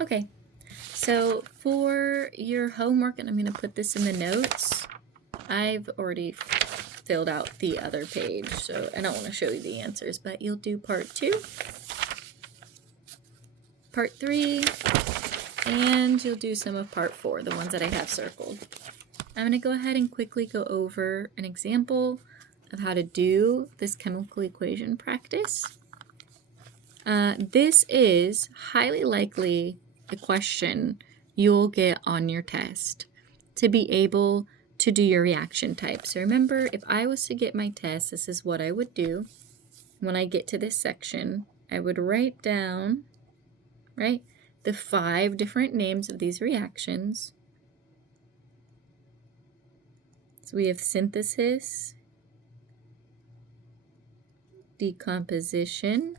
Okay, so for your homework, and I'm going to put this in the notes, I've already filled out the other page, so I don't want to show you the answers, but you'll do part 2, part 3, and you'll do some of part 4, the ones that I have circled. I'm going to go ahead and quickly go over an example of how to do this chemical equation practice. This is highly likely the question you'll get on your test to be able to do your reaction type. So remember, if I was to get my test, this is what I would do. When I get to this section, I would write down, right, the 5 different names of these reactions. So we have synthesis, decomposition,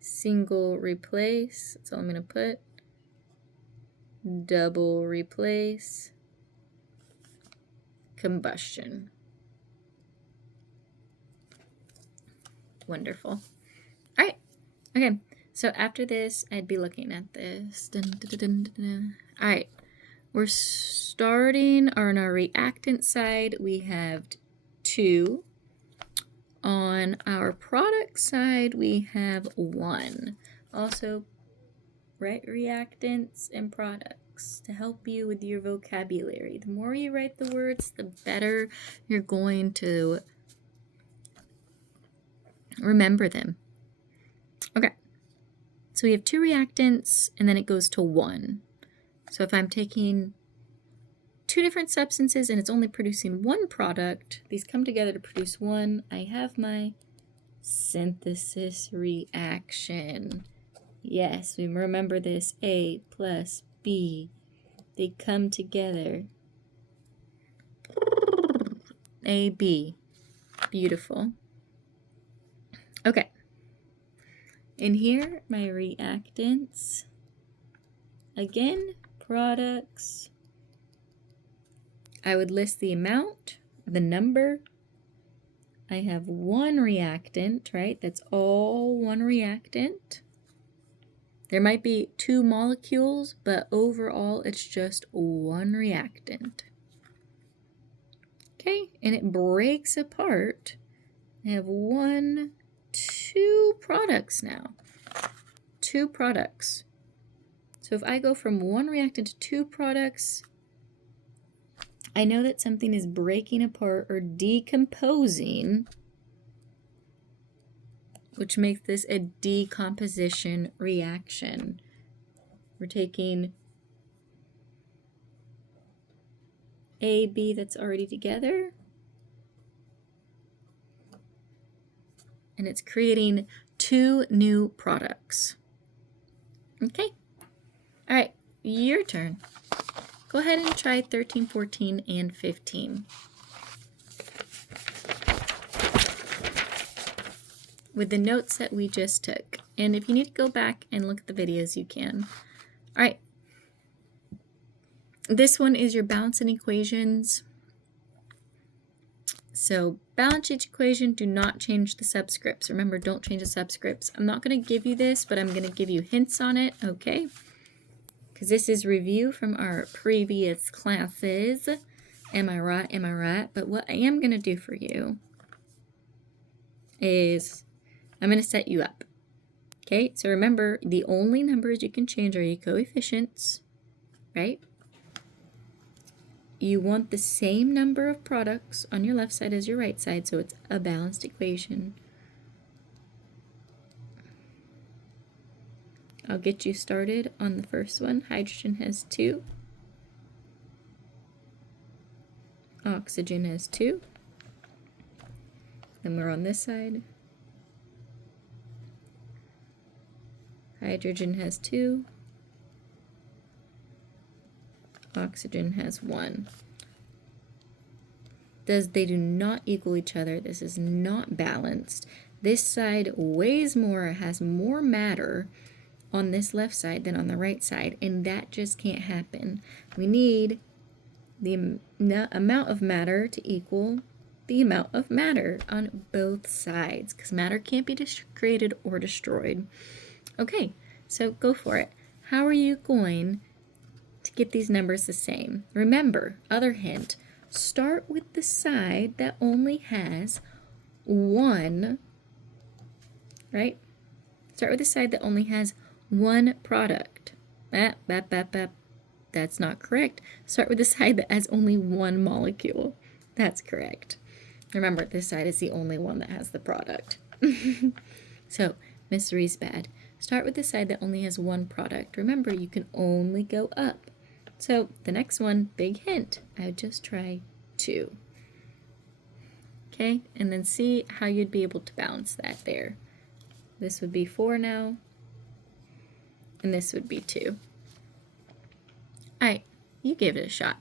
single replace, that's all I'm going to put, double replace, combustion. Wonderful. All right. Okay. So after this, I'd be looking at this. Dun, dun, dun, dun, dun. All right. We're starting on our reactant side. We have 2. On our product side, we have 1. Also, write reactants and products to help you with your vocabulary. The more you write the words, the better you're going to remember them. Okay, so we have 2 reactants, and then it goes to 1. So if I'm taking 2 different substances and it's only producing 1 product, these come together to produce 1. I have my synthesis reaction. Yes, we remember this, A plus B. They come together. AB. Beautiful. Okay. And here, my reactants. Again, products. I would list the amount, the number. I have 1 reactant, right? That's all 1 reactant. There might be 2 molecules, but overall it's just 1 reactant. Okay, and it breaks apart. I have 2 products now. 2 products. So if I go from 1 reactant to 2 products, I know that something is breaking apart or decomposing, which makes this a decomposition reaction. We're taking A, B that's already together, and it's creating 2 new products. Okay? All right, your turn. Go ahead and try 13, 14, and 15. With the notes that we just took. And if you need to go back and look at the videos, you can. All right. This one is your balancing equations. So balance each equation, do not change the subscripts. Remember, don't change the subscripts. I'm not going to give you this, but I'm going to give you hints on it, okay? Because this is review from our previous classes. Am I right? Am I right? But what I am going to do for you is I'm going to set you up. Okay, so remember, the only numbers you can change are your coefficients, right? You want the same number of products on your left side as your right side, so it's a balanced equation. I'll get you started on the first one. Hydrogen has 2. Oxygen has 2. Then we're on this side. Hydrogen has 2. Oxygen has 1. They do not equal each other. This is not balanced. This side weighs more, has more matter on this left side than on the right side, and that just can't happen. We need the amount of matter to equal the amount of matter on both sides, because matter can't be created or destroyed. Okay, So go for it. How are you going to get these numbers the same? Remember, other hint, start with the side that only has one, right? Start with the side that only has one product. That's not correct. Start with the side that has only one molecule. That's correct. Remember, this side is the only one that has the product. So, Mystery's bad. Start with the side that only has one product. Remember, you can only go up. So, the next one, big hint, I would just try 2. Okay, and then see how you'd be able to balance that there. This would be 4 now, and this would be 2. All right, you gave it a shot.